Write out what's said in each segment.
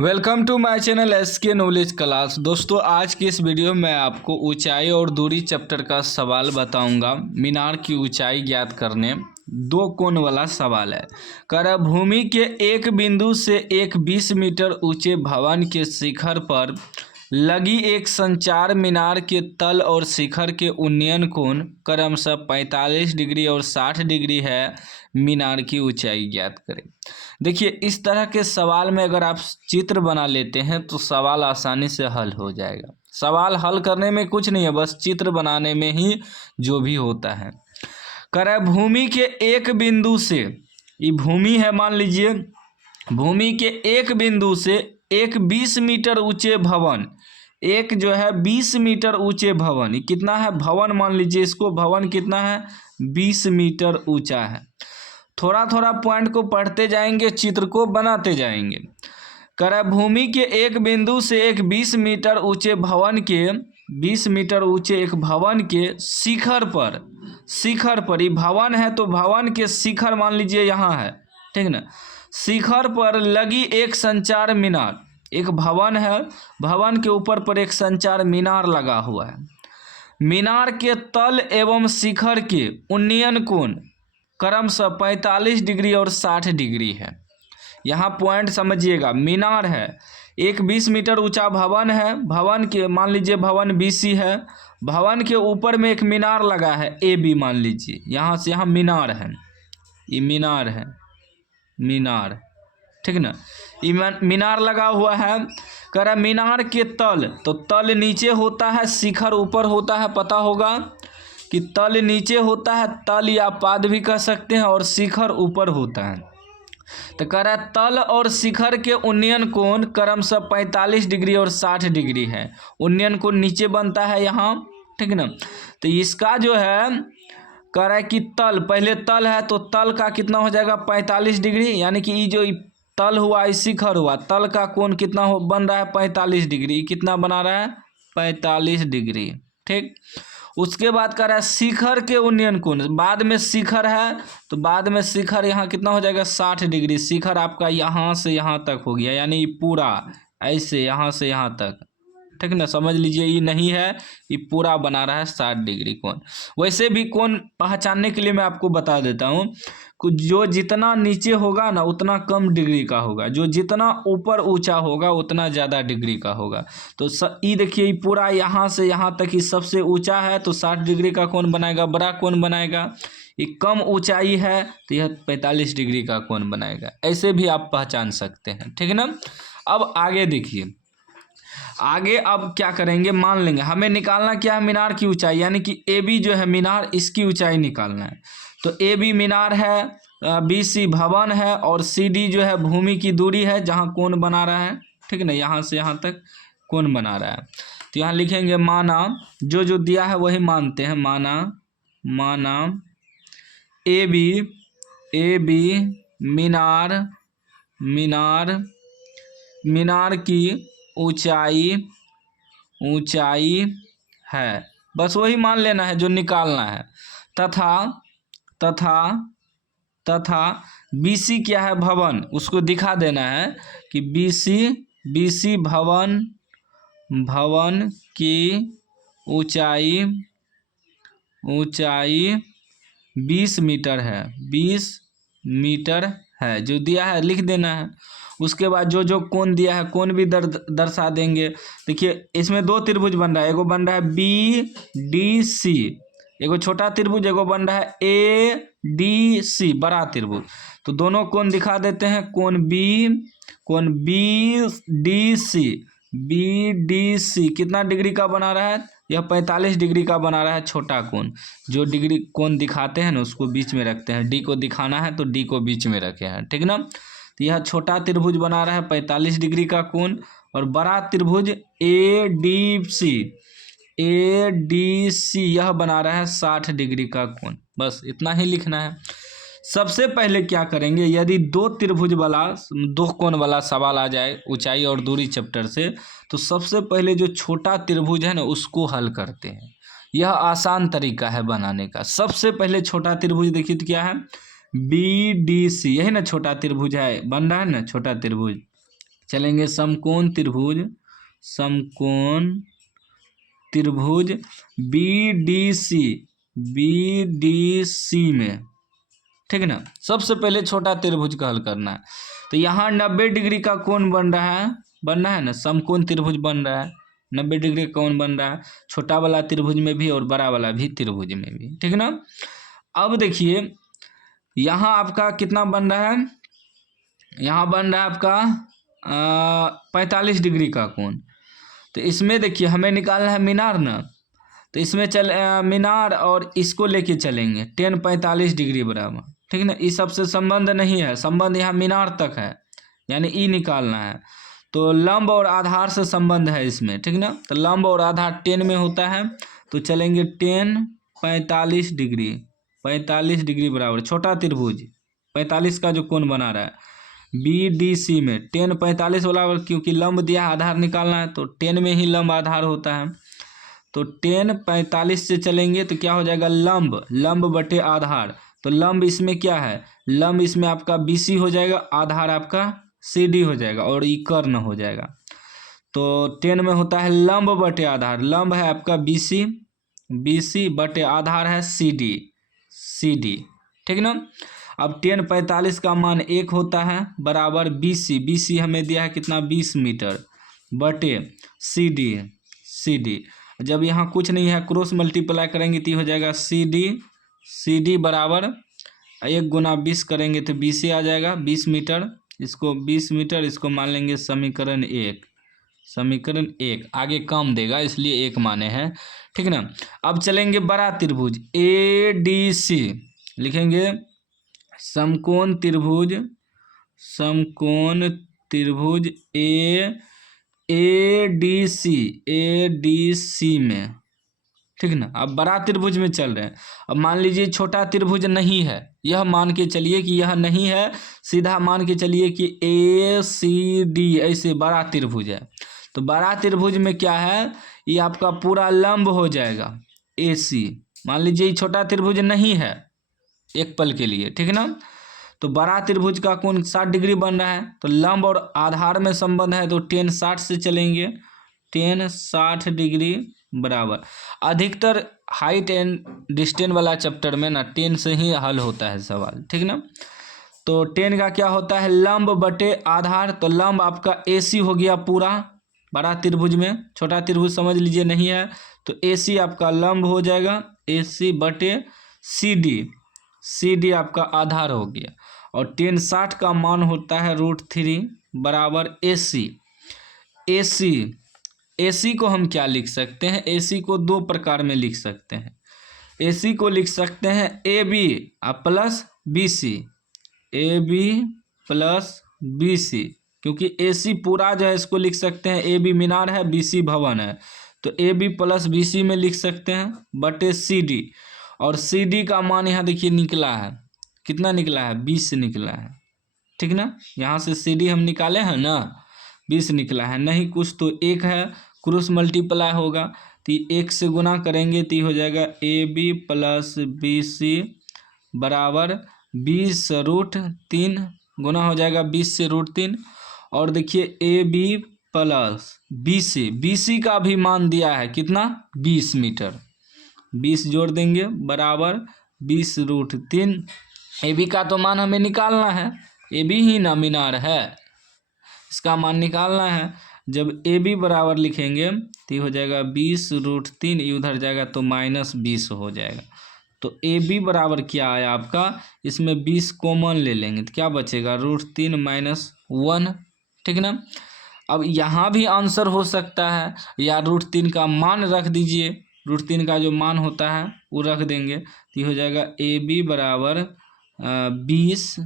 Welcome to my channel SK knowledge class. दोस्तों, आज की इस वीडियो में आपको ऊंचाई और दूरी चैप्टर का सवाल बताऊंगा। मीनार की ऊंचाई ज्ञात करने दो कोण वाला सवाल है। कर भूमि के एक बिंदु से एक 20 मीटर ऊंचे भवन के शिखर पर लगी एक संचार मीनार के तल और शिखर के उन्नयन कोण क्रमशः 45 डिग्री और 60 डिग्री है। मीनार की ऊंचाई ज्ञात करें। देखिए, इस तरह के सवाल में अगर आप चित्र बना लेते हैं तो सवाल आसानी से हल हो जाएगा। सवाल हल करने में कुछ नहीं है, बस चित्र बनाने में ही जो भी होता है। कर भूमि के एक बिंदु से, ये भूमि है मान लीजिए, भूमि के एक बिंदु से एक 20 मीटर ऊंचे भवन, एक जो है 20 मीटर ऊंचे भवन, ये कितना है भवन मान लीजिए इसको, भवन कितना है 20 मीटर ऊंचा है। थोड़ा थोड़ा पॉइंट को पढ़ते जाएंगे, चित्र को बनाते जाएंगे। कर भूमि के एक बिंदु से एक 20 मीटर ऊंचे भवन के 20 मीटर ऊंचे एक भवन के शिखर पर, ये भवन है तो भवन के शिखर मान लीजिए यहाँ है, ठीक ना। शिखर पर लगी एक संचार मीनार, एक भवन है, भवन के ऊपर पर एक संचार मीनार लगा हुआ है। मीनार के तल एवं शिखर के उन्नयन कोण क्रमशः 45 डिग्री और 60 डिग्री है। यहाँ पॉइंट समझिएगा, मीनार है, एक 20 मीटर ऊंचा भवन है, भवन के मान लीजिए भवन BC है, भवन के ऊपर में एक मीनार लगा है AB मान लीजिए, यहाँ से यहाँ मीनार है, ये मीनार है, मीनार, ठीक ना। ये मीनार लगा हुआ है। कह रहा मीनार के तल, तो तल नीचे होता है, शिखर ऊपर होता है, पता होगा कि तल नीचे होता है, तल या पाद भी कह सकते हैं, और शिखर ऊपर होता है। तो कह रहा है तल और शिखर के उन्नयन कोण क्रमशः 45 डिग्री और 60 डिग्री है। उन्नयन कोण नीचे बनता है यहाँ, ठीक ना। तो इसका जो है कह रहा है कि तल, पहले तल है तो तल का कितना हो जाएगा 45 डिग्री, यानी कि ये जो तल हुआ, ये शिखर हुआ, तल का कोण कितना बन रहा है 45 डिग्री, कितना बना रहा है 45 डिग्री, ठीक। उसके बाद कह रहा है शिखर के उन्नयन कोण, बाद में शिखर है तो बाद में शिखर यहाँ कितना हो जाएगा 60 डिग्री। शिखर आपका यहाँ से यहाँ तक हो गया, यानी पूरा ऐसे यहाँ से यहाँ तक, ठीक ना। समझ लीजिए, ये नहीं है, ये पूरा बना रहा है 60 डिग्री कोण। वैसे भी कोण पहचानने के लिए मैं आपको बता देता हूँ, जो जितना नीचे होगा ना उतना कम डिग्री का होगा, जो जितना ऊपर ऊंचा होगा उतना ज़्यादा डिग्री का होगा। तो ये देखिए, ये पूरा यहाँ से यहाँ तक ही सबसे ऊंचा है तो 60 डिग्री का कोण बनाएगा, बड़ा कोण बनाएगा। ये कम ऊंचाई है तो यह 45 डिग्री का कोण बनाएगा। ऐसे भी आप पहचान सकते हैं, ठीक है ना। अब आगे देखिए, आगे अब क्या करेंगे, मान लेंगे हमें निकालना क्या है मीनार की ऊंचाई, यानी कि AB जो है मीनार, इसकी ऊंचाई निकालना है। तो AB मीनार है, BC भवन है, और CD जो है भूमि की दूरी है जहाँ कोण बना रहा है, ठीक ना, यहाँ से यहाँ तक कोण बना रहा है। तो यहाँ लिखेंगे माना, जो जो दिया है वही मानते हैं, माना AB मीनार की ऊंचाई है, बस वही मान लेना है जो निकालना है। तथा BC क्या है भवन, उसको दिखा देना है कि BC भवन की ऊंचाई 20 मीटर है, 20 मीटर है, जो दिया है लिख देना है। उसके बाद जो जो कोण दिया है कोण भी दर्शा देंगे। देखिए, इसमें दो त्रिभुज बन रहा है, एगो बन रहा है BDC, एगो छोटा त्रिभुज, एगो बन रहा है ADC बड़ा त्रिभुज। तो दोनों कोण दिखा देते हैं, कोण BDC कितना डिग्री का बना रहा है, यह 45 डिग्री का बना रहा है छोटा कोण। जो डिग्री कोण दिखाते हैं ना उसको बीच में रखते हैं, D को दिखाना है तो D को बीच में रखे हैं, ठीक ना। तो यह छोटा त्रिभुज बना रहा है 45 डिग्री का कोण, और बड़ा त्रिभुज ADC यह बना रहा है 60 डिग्री का कोण। बस इतना ही लिखना है। सबसे पहले क्या करेंगे, यदि दो कोण वाला सवाल आ जाए ऊंचाई और दूरी चैप्टर से, तो सबसे पहले जो छोटा त्रिभुज है ना उसको हल करते हैं। यह आसान तरीका है बनाने का। सबसे पहले छोटा त्रिभुज देखिए तो क्या है, BDC, यही ना छोटा त्रिभुज है, बन रहा है ना छोटा त्रिभुज। चलेंगे समकोण त्रिभुज BDC में, ठीक है ना। सबसे पहले छोटा त्रिभुज का हल करना है। तो यहाँ 90 डिग्री का कोण बन रहा है ना, समकोण त्रिभुज बन रहा है, 90 डिग्री का कोण बन रहा है, छोटा वाला त्रिभुज में भी और बड़ा वाला भी त्रिभुज में भी, ठीक है ना। अब देखिए यहाँ आपका कितना बन रहा है, यहाँ बन रहा है आपका 45 डिग्री का कोण। तो इसमें देखिए हमें निकालना है मीनार ना, तो इसमें मीनार और इसको लेके चलेंगे tan 45 डिग्री बराबर, ठीक है ना। इस सबसे संबंध नहीं है, संबंध यहाँ मीनार तक है, यानी ई निकालना है। तो लंब और आधार से संबंध है इसमें, ठीक ना। तो लंब और आधार tan में होता है, तो चलेंगे tan 45 डिग्री बराबर छोटा त्रिभुज 45 का जो कोण बना रहा है BDC में tan 45 वाला, क्योंकि लंब दिया आधार निकालना है तो tan में ही लंब आधार होता है। तो tan 45 से चलेंगे तो क्या हो जाएगा, लंब बटे आधार। तो लंब इसमें क्या है, लंब इसमें आपका BC हो जाएगा, आधार आपका CD हो जाएगा और ये कर्ण हो जाएगा। तो tan में होता है लंब बटे आधार, लंब है आपका BC बटे आधार है CD, ठीक ना। अब tan 45 का मान 1 होता है बराबर BC हमें दिया है कितना 20 मीटर बटे CD। जब यहाँ कुछ नहीं है क्रॉस मल्टीप्लाई करेंगे तो हो जाएगा CD बराबर 1 गुना 20 करेंगे तो 20 आ जाएगा, 20 मीटर, इसको 20 मीटर, इसको मान लेंगे समीकरण 1। आगे कम देगा इसलिए 1 माने हैं, ठीक है ना। अब चलेंगे बड़ा त्रिभुज ADC, लिखेंगे समकोण त्रिभुज ADC में, ठीक ना। अब बड़ा त्रिभुज में चल रहे हैं। अब मान लीजिए छोटा त्रिभुज नहीं है, यह मान के चलिए कि यह नहीं है, सीधा मान के चलिए कि ACD ऐसे बड़ा त्रिभुज है। तो बड़ा त्रिभुज में क्या है, ये आपका पूरा लंब हो जाएगा AC। मान लीजिए ये छोटा त्रिभुज नहीं है एक पल के लिए, ठीक है ना। तो बड़ा त्रिभुज का कोण 60 डिग्री बन रहा है, तो लंब और आधार में संबंध है तो tan 60 से चलेंगे, tan 60 डिग्री बराबर। अधिकतर हाइट एंड डिस्टेंस वाला चैप्टर में ना tan से ही हल होता है सवाल, ठीक ना। तो tan का क्या होता है, लंब बटे आधार। तो लंब आपका AC हो गया पूरा बड़ा त्रिभुज में, छोटा त्रिभुज समझ लीजिए नहीं है, तो AC आपका लंब हो जाएगा, AC बटे CD आपका आधार हो गया। और tan 60 का मान होता है √3 बराबर AC को हम क्या लिख सकते हैं, AC को 2 प्रकार में लिख सकते हैं। AC को लिख सकते हैं AB प्लस BC, क्योंकि AC पूरा जो है इसको लिख सकते हैं, AB मीनार है, BC भवन है, तो AB प्लस BC में लिख सकते हैं बटे CD। और CD का मान यहाँ देखिए निकला है, कितना निकला है, 20 निकला है, ठीक ना। यहाँ से CD हम निकाले हैं ना, 20 निकला है, नहीं कुछ तो 1 है, क्रॉस मल्टीप्लाई होगा तो 1 से गुना करेंगे तो हो जाएगा AB प्लस BC बराबर 20√3 गुना हो जाएगा 20 से √3। और देखिए AB प्लस BC का भी मान दिया है कितना 20 मीटर, 20 जोड़ देंगे बराबर 20√3। AB का तो मान हमें निकालना है, AB ही ना मीनार है, इसका मान निकालना है। जब AB बराबर लिखेंगे तो हो जाएगा 20√3, ये उधर जाएगा तो -20 हो जाएगा। तो AB बराबर क्या आया आपका, इसमें 20 कॉमन ले लेंगे तो क्या बचेगा √3 - 1, ठीक ना। अब यहाँ भी आंसर हो सकता है, या √3 का मान रख दीजिए, √3 का जो मान होता है वो रख देंगे तो हो जाएगा AB बराबर 20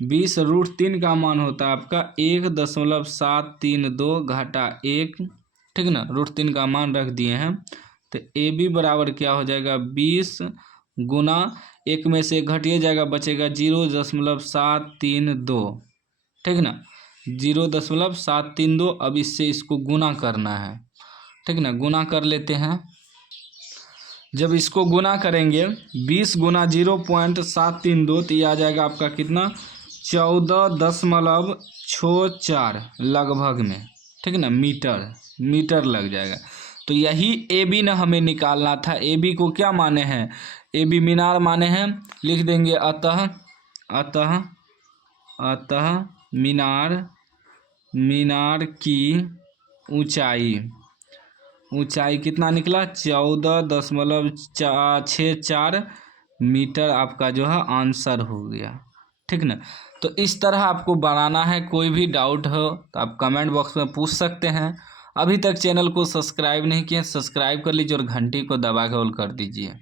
√3 का मान होता है आपका 1.732 घटा 1, ठीक ना। √3 का मान रख दिए हैं तो AB बराबर क्या हो जाएगा 20 गुना 1 में से घटिए जाएगा, बचेगा 0.732, ठीक ना, 0.732। अब इससे इसको गुना करना है, ठीक ना, गुना कर लेते हैं। जब इसको गुना करेंगे 20 गुना 0.732 तो ये आ जाएगा आपका कितना 14.14 4 लगभग में, ठीक है ना, मीटर लग जाएगा। तो यही ए बी ना हमें निकालना था। ए बी को क्या माने हैं, ए बी मीनार माने हैं, लिख देंगे अतः मीनार की ऊंचाई कितना निकला, 14.64 मीटर आपका जो है आंसर हो गया, ठीक ना। तो इस तरह आपको बनाना है। कोई भी डाउट हो तो आप कमेंट बॉक्स में पूछ सकते हैं। अभी तक चैनल को सब्सक्राइब नहीं किए, सब्सक्राइब कर लीजिए और घंटी को दबा के ऑल कर दीजिए।